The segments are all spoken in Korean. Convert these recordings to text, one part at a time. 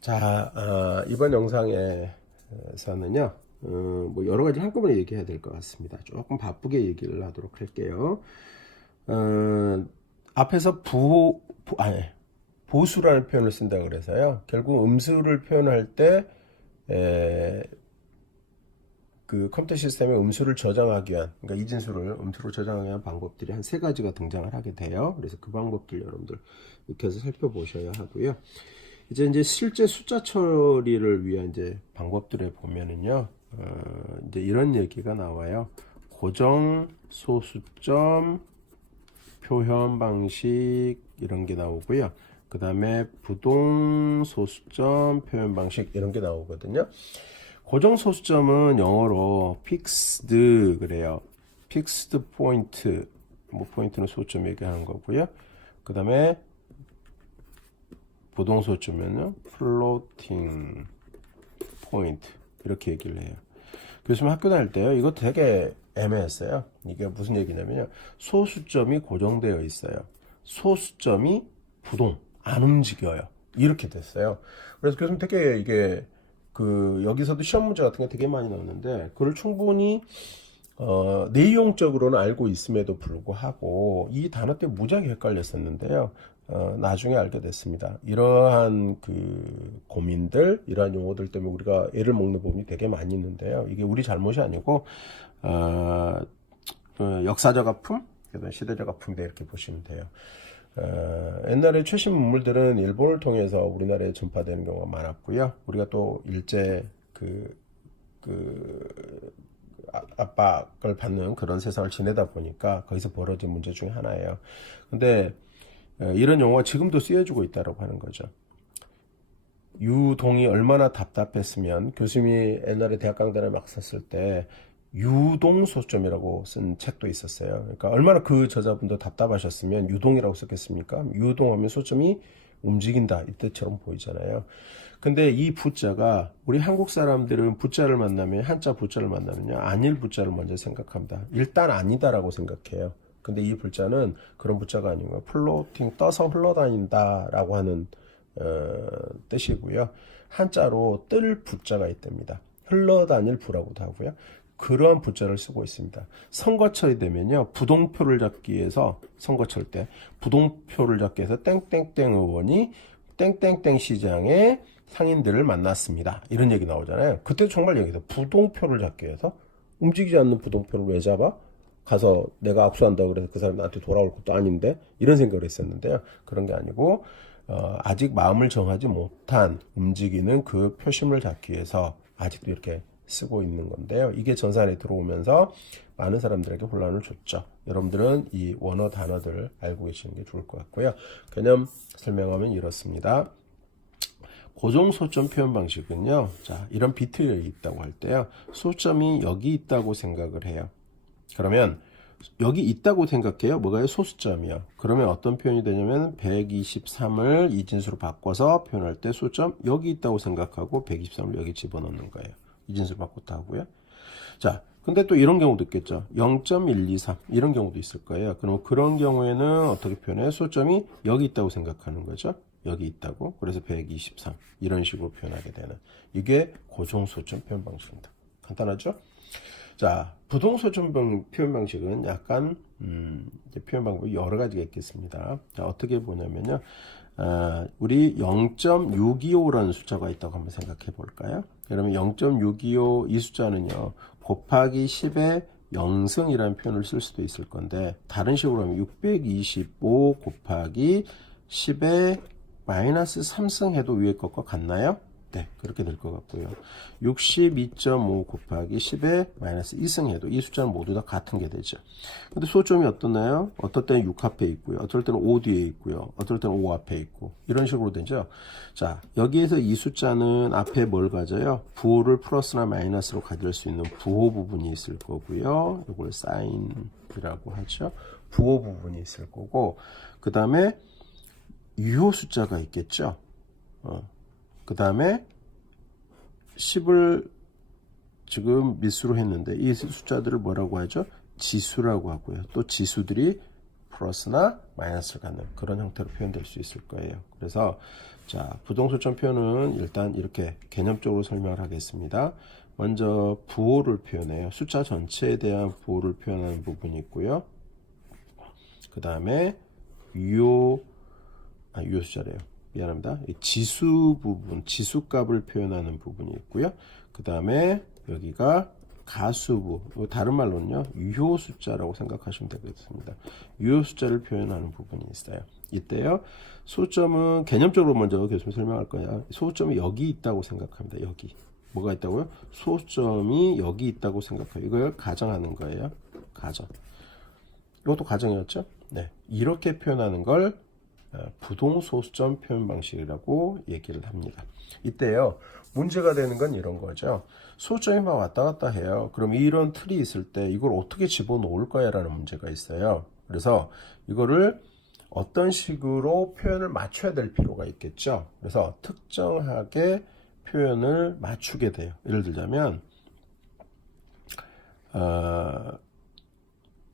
자, 이번 영상에서는요, 뭐 여러 가지 한꺼번에 얘기해야 될 것 같습니다. 조금 바쁘게 얘기를 하도록 할게요. 앞에서 보수라는 표현을 쓴다 그래서요, 결국 음수를 표현할 때, 그 컴퓨터 시스템에 음수를 저장하기 위한, 그러니까 이진수를 음수로 저장하기 위한 방법들이 한 세 가지가 등장을 하게 돼요. 그래서 그 방법들 여러분들 이렇게 해서 살펴보셔야 하고요. 이제 실제 숫자 처리를 위한 이제 방법들에 보면은요, 이제 이런 얘기가 나와요. 고정, 소수점, 표현 방식 이런 게 나오고요. 그 다음에 부동, 소수점, 표현 방식 이런 게 나오거든요. 고정 소수점은 영어로 fixed 그래요. fixed point, 뭐 포인트는 소수점 얘기하는 거고요. 그 다음에 부동 소수점은요, floating point 이렇게 얘기를 해요. 교수님 학교 다닐 때요, 이거 되게 애매했어요. 이게 무슨 얘기냐면요, 소수점이 고정되어 있어요. 소수점이 부동, 안 움직여요. 이렇게 됐어요. 그래서 교수님 되게 이게 여기서도 시험 문제 같은 게 되게 많이 나오는데, 그걸 충분히 내용적으로는 알고 있음에도 불구하고 이 단어 때문에 무지하게 헷갈렸었는데요. 나중에 알게 됐습니다. 이러한 고민들, 이러한 용어들 때문에 우리가 애를 먹는 부분이 되게 많이 있는데요. 이게 우리 잘못이 아니고 역사적 아픔, 시대적 아픔이다 이렇게 보시면 돼요. 옛날에 최신 문물들은 일본을 통해서 우리나라에 전파되는 경우가 많았고요. 우리가 또 일제 압박을 받는 그런 세상을 지내다 보니까 거기서 벌어진 문제 중에 하나예요. 근데 이런 용어가 지금도 쓰여지고 있다고 하는 거죠. 유동이 얼마나 답답했으면, 교수님이 옛날에 대학 강단에 막 썼을 때 유동 소수점이라고 쓴 책도 있었어요. 그러니까 얼마나 그 저자분도 답답하셨으면 유동이라고 썼겠습니까? 유동하면 소점이 움직인다 이 뜻처럼 보이잖아요. 근데 이 부자가, 우리 한국 사람들은 부자를 만나면, 한자 부자를 만나면요, 아닐 부자를 먼저 생각합니다. 일단 아니다라고 생각해요. 근데 이 부자는 그런 부자가 아니고 플로팅, 떠서 흘러다닌다 라고 하는 뜻이고요. 한자로 뜰 부자가 있답니다. 흘러다닐 부라고도 하고요. 그러한 부자를 쓰고 있습니다. 선거철이 되면요, 부동표를 잡기 위해서, 선거철 때 부동표를 잡기 위해서 땡땡땡 의원이 땡땡땡 시장에 상인들을 만났습니다. 이런 얘기 나오잖아요. 그때 정말 얘기해서 부동표를 잡기 위해서, 움직이지 않는 부동표를 왜 잡아? 가서 내가 압수한다고 그래서 그 사람이 나한테 돌아올 것도 아닌데, 이런 생각을 했었는데요. 그런 게 아니고 아직 마음을 정하지 못한 움직이는 그 표심을 잡기 위해서 아직도 이렇게 쓰고 있는 건데요. 이게 전산에 들어오면서 많은 사람들에게 혼란을 줬죠. 여러분들은 이 원어 단어들을 알고 계시는 게 좋을 것 같고요. 개념 설명하면 이렇습니다. 고정 소점 표현 방식은요, 자, 이런 비트가 있다고 할 때요, 소점이 여기 있다고 생각을 해요. 그러면 여기 있다고 생각해요. 뭐가요? 소수점이요. 그러면 어떤 표현이 되냐면 123을 이진수로 바꿔서 표현할 때 소점 여기 있다고 생각하고 123을 여기 집어넣는 거예요. 이진수로 바꿨다 하고요. 자, 근데 또 이런 경우도 있겠죠. 0.123 이런 경우도 있을 거예요. 그럼 그런 경우에는 어떻게 표현해요? 소점이 여기 있다고 생각하는 거죠. 여기 있다고. 그래서 123 이런 식으로 표현하게 되는, 이게 고정 소점 표현 방식입니다. 간단하죠? 자, 부동 소점 표현 방식은 약간 이제 표현 방법이 여러 가지가 있겠습니다. 자, 어떻게 보냐면요, 우리 0.625라는 숫자가 있다고 한번 생각해 볼까요? 그러면 0.625 이 숫자는요, 곱하기 10의 0승이라는 표현을 쓸 수도 있을 건데, 다른 식으로 하면 625 곱하기 10의 마이너스 3승 해도 위에 것과 같나요? 네, 그렇게 될 것 같고요. 62.5 곱하기 10에 마이너스 2승 해도 이 숫자는 모두 다 같은 게 되죠. 근데 소점이 어떠나요? 어떨 때는 6 앞에 있고요. 어떨 때는 5 뒤에 있고요. 어떨 때는 5 앞에 있고. 이런 식으로 되죠. 자, 여기에서 이 숫자는 앞에 뭘 가져요? 부호를 플러스나 마이너스로 가질 수 있는 부호 부분이 있을 거고요. 이걸 사인이라고 하죠. 부호 부분이 있을 거고, 그 다음에 유호 숫자가 있겠죠. 그 다음에 10을 지금 미수로 했는데 이 숫자들을 뭐라고 하죠? 지수라고 하고요. 또 지수들이 플러스나 마이너스를 갖는 그런 형태로 표현될 수 있을 거예요. 그래서 자, 부동소점 표현은 일단 이렇게 개념적으로 설명을 하겠습니다. 먼저 부호를 표현해요. 숫자 전체에 대한 부호를 표현하는 부분이 있고요. 그 다음에 유효 숫자래요. 미안합니다. 지수 부분, 지수값을 표현하는 부분이 있고요. 그 다음에 여기가 가수부, 다른 말로는요, 유효 숫자라고 생각하시면 되겠습니다. 유효 숫자를 표현하는 부분이 있어요. 이때요, 소점은 개념적으로 먼저 교수님 설명할 거예요. 소점이 여기 있다고 생각합니다. 여기. 뭐가 있다고요? 소점이 여기 있다고 생각해요. 이걸 가정하는 거예요. 가정. 이것도 가정이었죠? 네. 이렇게 표현하는 걸 부동소수점 표현 방식이라고 얘기를 합니다. 이때요, 문제가 되는 건 이런 거죠. 소점이 막 왔다 갔다 해요. 그럼 이런 틀이 있을 때 이걸 어떻게 집어넣을 거야 라는 문제가 있어요. 그래서 이거를 어떤 식으로 표현을 맞춰야 될 필요가 있겠죠. 그래서 특정하게 표현을 맞추게 돼요. 예를 들자면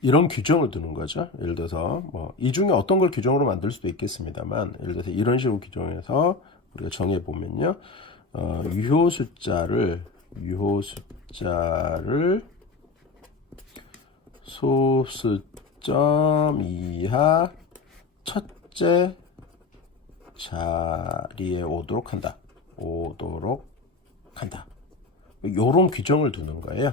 이런 규정을 두는 거죠. 예를 들어서 뭐 이 중에 어떤 걸 규정으로 만들 수도 있겠습니다만, 예를 들어서 이런 식으로 규정해서 우리가 정해 보면요, 유효 숫자를 소수점 이하 첫째 자리에 오도록 한다. 요런 규정을 두는 거예요.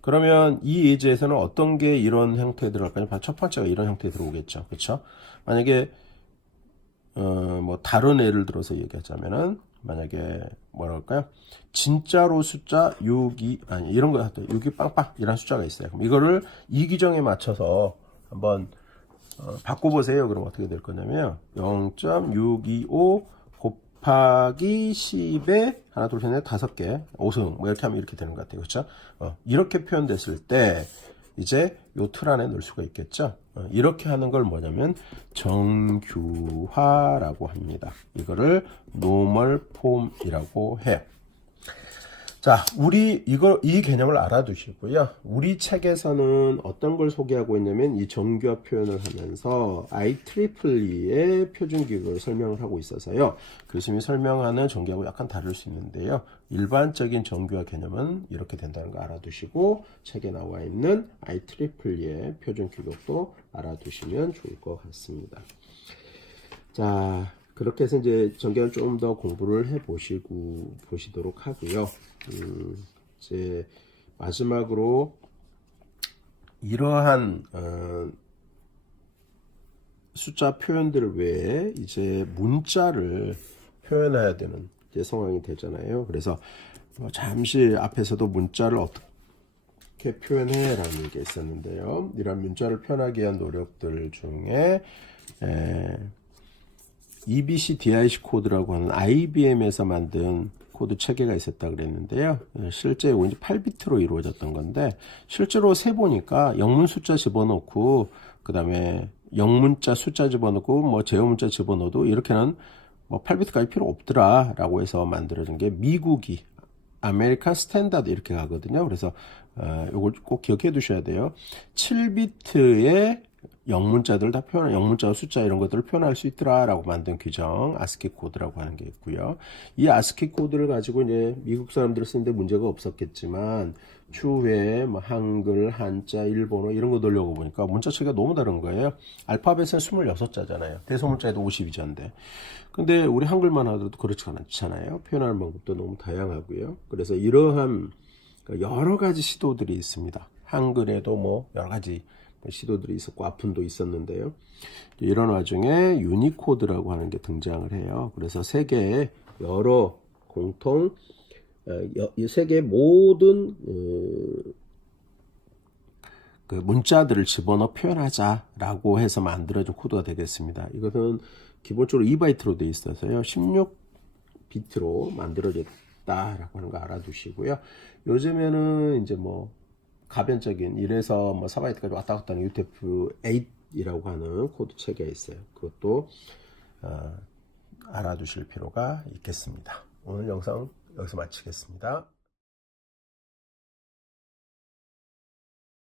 그러면 이 예제에서는 어떤 게 이런 형태에 들어갈까요? 바로 첫 번째가 이런 형태에 들어오겠죠. 그렇죠? 만약에 뭐 다른 예를 들어서 얘기하자면은, 만약에 뭐라 할까요? 진짜로 숫자 6이 아니 이런 거 6이 빵빵 이런 숫자가 있어요. 그럼 이거를 이 규정에 맞춰서 한번 바꿔보세요. 그럼 어떻게 될 거냐면 0.625 곱하기 10에 하나 둘 셋 넷 5개 5승 뭐 이렇게 하면 이렇게 되는 것 같아요. 그렇죠? 이렇게 표현됐을 때 이제 요 틀 안에 넣을 수가 있겠죠. 이렇게 하는 걸 뭐냐면 정규화라고 합니다. 이거를 노멀 폼이라고 해요. 자, 이 개념을 알아두시고요. 우리 책에서는 어떤 걸 소개하고 있냐면 이 정규화 표현을 하면서 IEEE의 표준기구를 설명을 하고 있어서요. 교수님이 설명하는 정규하고 약간 다를 수 있는데요. 일반적인 정규화 개념은 이렇게 된다는 거 알아두시고 책에 나와 있는 IEEE의 표준기구도 알아두시면 좋을 것 같습니다. 자, 그렇게 해서 이제 정규화는 좀 더 공부를 보시도록 하고요. 이제 마지막으로 이러한 숫자 표현들 외에 이제 문자를 표현해야 되는 이제 상황이 되잖아요. 그래서 잠시 앞에서도 문자를 어떻게 표현해라는 게 있었는데요. 이런 문자를 표현하기 위한 노력들 중에 EBCDIC 코드라고 하는 IBM에서 만든 코드 체계가 있었다 그랬는데요. 실제 이제 8비트로 이루어졌던 건데, 실제로 세보니까 영문 숫자 집어넣고, 그 다음에 영문자 숫자 집어넣고, 뭐 제어문자 집어넣어도 이렇게는 뭐 8비트까지 필요 없더라라고 해서 만들어진 게 미국이 아메리칸 스탠다드 이렇게 가거든요. 그래서 이걸 꼭 기억해 두셔야 돼요. 7비트의 영문자들 다 영문자 숫자 이런 것들을 표현할 수 있더라라고 만든 규정, 아스키 코드라고 하는 게 있고요. 이 아스키 코드를 가지고 이제 미국 사람들 쓰는데 문제가 없었겠지만, 추후에 뭐 한글, 한자, 일본어 이런 거 넣으려고 보니까 문자 체계가 너무 다른 거예요. 알파벳은 26자잖아요. 대소문자에도 52자인데. 근데 우리 한글만 하더라도 그렇지 않잖아요. 표현하는 방법도 너무 다양하고요. 그래서 이러한 여러 가지 시도들이 있습니다. 한글에도 뭐 여러 가지 시도들이 있었고 아픔도 있었는데요. 이런 와중에 유니코드라고 하는 게 등장을 해요. 그래서 세계의 여러 공통 이 세계의 모든 그 문자들을 집어넣어 표현하자라고 해서 만들어진 코드가 되겠습니다. 이것은 기본적으로 2바이트로 되어 있어서요. 16비트로 만들어졌다라고 하는 거 알아두시고요. 요즘에는 이제 뭐 가변적인 1에서 뭐 4바이트까지 왔다 갔다 하는 UTF-8이라고 하는 코드 체계가 있어요. 그것도 알아두실 필요가 있겠습니다. 오늘 영상 여기서 마치겠습니다.